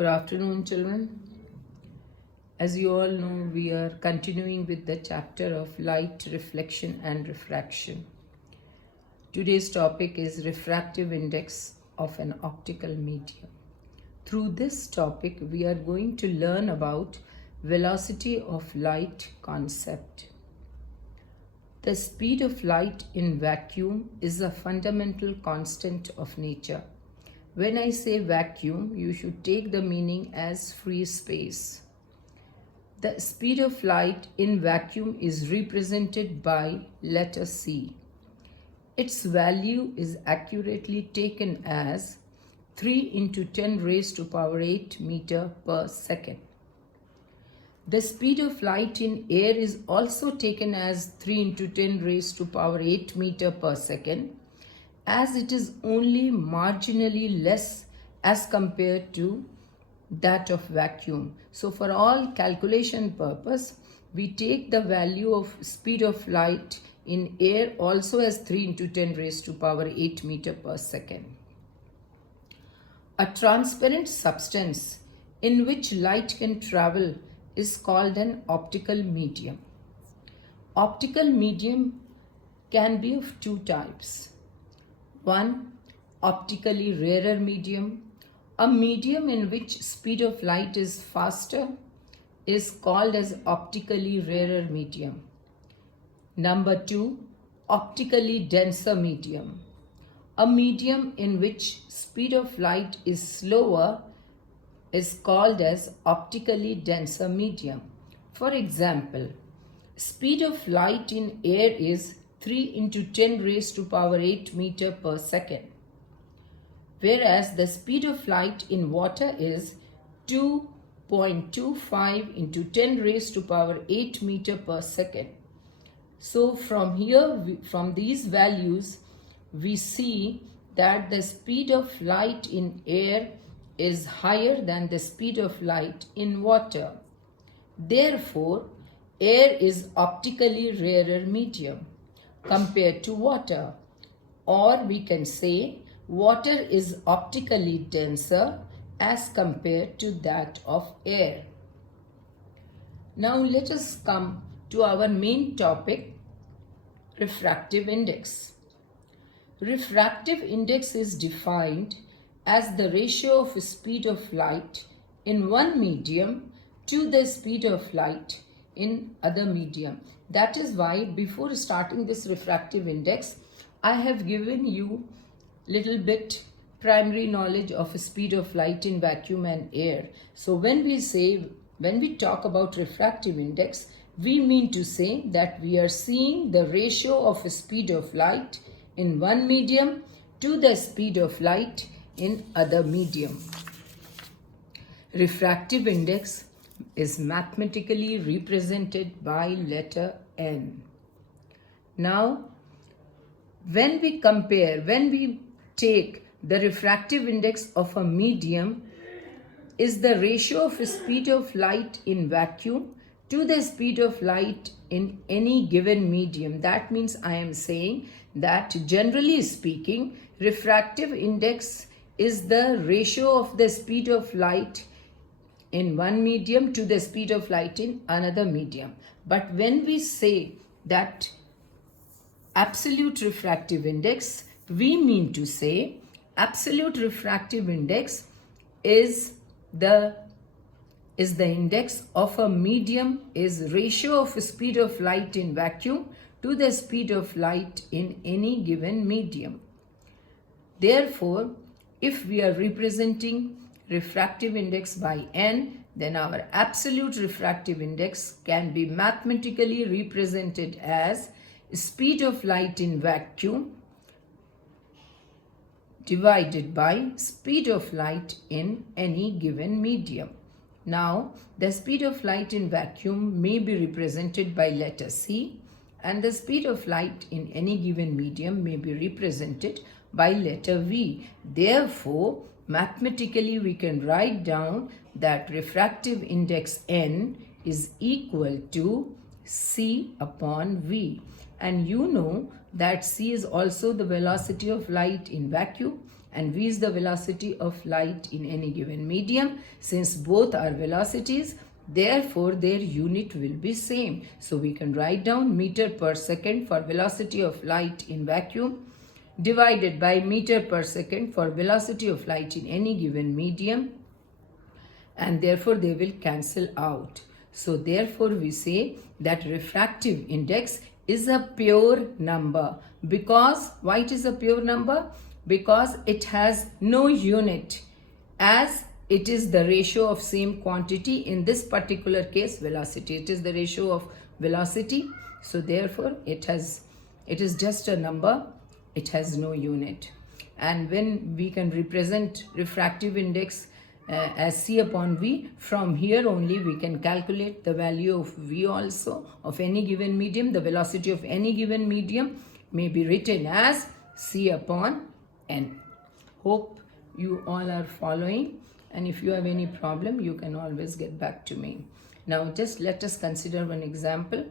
Good afternoon, children. As you all know, we are continuing with the chapter of light, reflection, and refraction. Today's topic is refractive index of an optical medium. Through this topic, we are going to learn about velocity of light concept. The speed of light in vacuum is a fundamental constant of nature. When I say vacuum, you should take the meaning as free space. The speed of light in vacuum is represented by letter C. Its value is accurately taken as 3 into 10 raised to power 8 meter per second. The speed of light in air is also taken as 3 into 10 raised to power 8 meter per second, as it is only marginally less as compared to that of vacuum. So for all calculation purpose, we take the value of speed of light in air also as 3 into 10 raised to power 8 meter per second. A transparent substance in which light can travel is called an optical medium. Optical medium can be of two types. One, optically rarer medium. A medium in which speed of light is faster is called as optically rarer medium. Number two, optically denser medium. A medium in which speed of light is slower is called as optically denser medium. For example, speed of light in air is 3 into 10 raised to power 8 meter per second, whereas the speed of light in water is 2.25 into 10 raised to power 8 meter per second. So from here, from these values, we see that the speed of light in air is higher than the speed of light in water. Therefore, air is optically rarer medium compared to water, or we can say water is optically denser as compared to that of air. Now let us come to our main topic, refractive index. Refractive index is defined as the ratio of speed of light in one medium to the speed of light in other medium. That is why before starting this refractive index, I have given you little bit primary knowledge of speed of light in vacuum and air. So when we talk about refractive index, we mean to say that we are seeing the ratio of speed of light in one medium to the speed of light in other medium. Refractive index is mathematically represented by letter N. Now, when we take the refractive index of a medium is the ratio of speed of light in vacuum to the speed of light in any given medium. That means I am saying that generally speaking, refractive index is the ratio of the speed of light in one medium to the speed of light in another medium. But when we say that absolute refractive index, we mean to say absolute refractive index is the index of a medium is ratio of speed of light in vacuum to the speed of light in any given medium. Therefore, if we are representing refractive index by N, then our absolute refractive index can be mathematically represented as speed of light in vacuum divided by speed of light in any given medium. Now, the speed of light in vacuum may be represented by letter C, and the speed of light in any given medium may be represented by letter V. Therefore, mathematically we can write down that refractive index N is equal to C upon V. and you know that c is also the velocity of light in vacuum and v is the velocity of light in any given medium. Since both are velocities, therefore their unit will be same. So we can write down meter per second for velocity of light in vacuum divided by meter per second for velocity of light in any given medium, and therefore they will cancel out. So therefore we say that refractive index is a pure number. Because why it is a pure number? Because it has no unit, as it is the ratio of same quantity, in this particular case velocity. It is the ratio of velocity, so therefore it is just a number, it has no unit. And when we can represent refractive index as c upon v, from here only we can calculate the value of v also of any given medium. The velocity of any given medium may be written as c upon n. Hope you all are following, and if you have any problem you can always get back to me. Now just let us consider one example.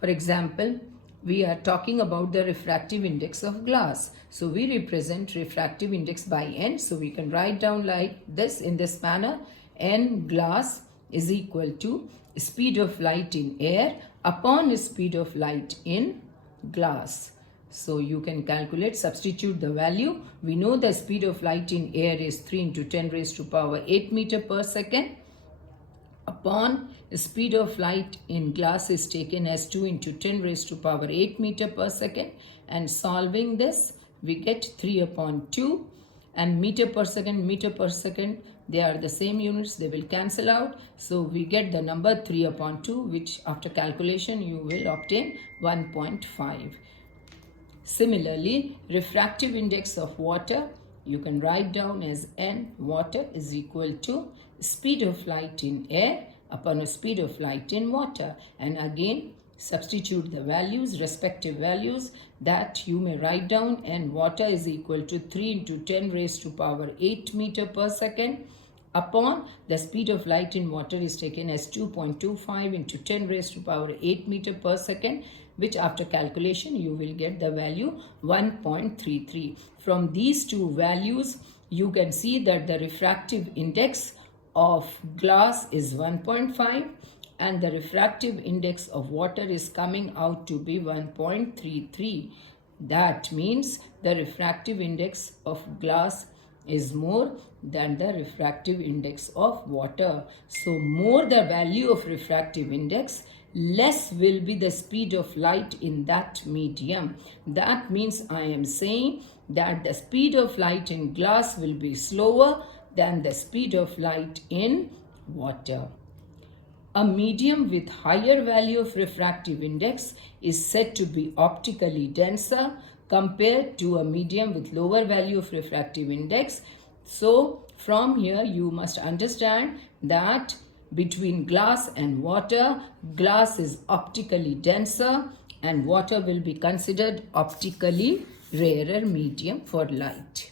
For example, we are talking about the refractive index of glass. So we represent refractive index by n. So we can write down like this, in this manner: n glass is equal to speed of light in air upon speed of light in glass. So you can calculate, substitute the value. We know the speed of light in air is 3 into 10 raised to power 8 meter per second. Upon speed of light in glass is taken as 2 into 10 raised to power 8 meter per second. And solving this, we get 3 upon 2. And meter per second, they are the same units, they will cancel out. So we get the number 3 upon 2, which after calculation you will obtain 1.5. Similarly, refractive index of water, you can write down as n water is equal to speed of light in air upon a speed of light in water. And again, substitute the values, respective values, that you may write down n water is equal to 3 into 10 raised to power 8 meter per second upon the speed of light in water is taken as 2.25 into 10 raised to power 8 meter per second, which after calculation you will get the value 1.33. From these two values you can see that the refractive index of glass is 1.5 and the refractive index of water is coming out to be 1.33. That means the refractive index of glass is more than the refractive index of water. So more the value of refractive index, less will be the speed of light in that medium. That means I am saying that the speed of light in glass will be slower than the speed of light in water. A medium with higher value of refractive index is said to be optically denser compared to a medium with lower value of refractive index. So from here you must understand that between glass and water, glass is optically denser and water will be considered optically rarer medium for light.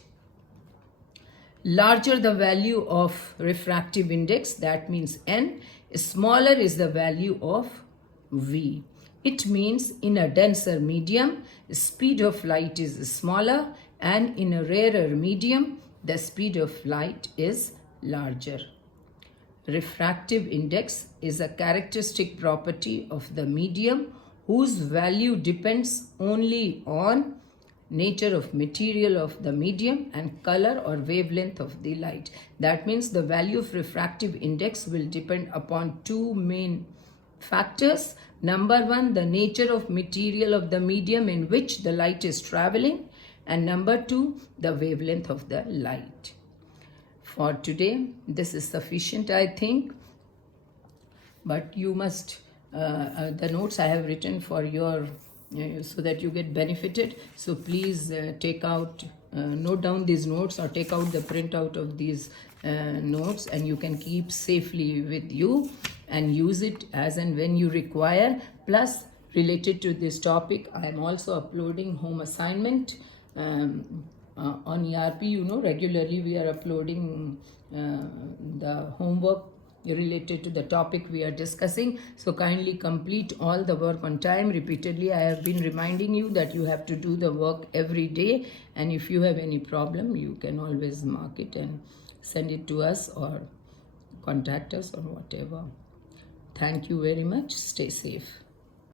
Larger the value of refractive index, that means n, smaller is the value of v. It means in a denser medium, speed of light is smaller, and in a rarer medium, the speed of light is larger. Refractive index is a characteristic property of the medium whose value depends only on nature of material of the medium and color or wavelength of the light. That means the value of refractive index will depend upon two main factors. Number one, the nature of material of the medium in which the light is traveling, and number two, the wavelength of the light. For today, this is sufficient, I think, but you must, the notes I have written for your, so that you get benefited. So please take out, note down these notes or take out the printout of these notes, and you can keep safely with you and use it as and when you require. Plus, related to this topic, I am also uploading home assignment on ERP. You know, regularly we are uploading the homework related to the topic we are discussing. So kindly complete all the work on time. Repeatedly I have been reminding you that you have to do the work every day, and if you have any problem you can always mark it and send it to us or contact us or whatever. Thank you very much. Stay safe.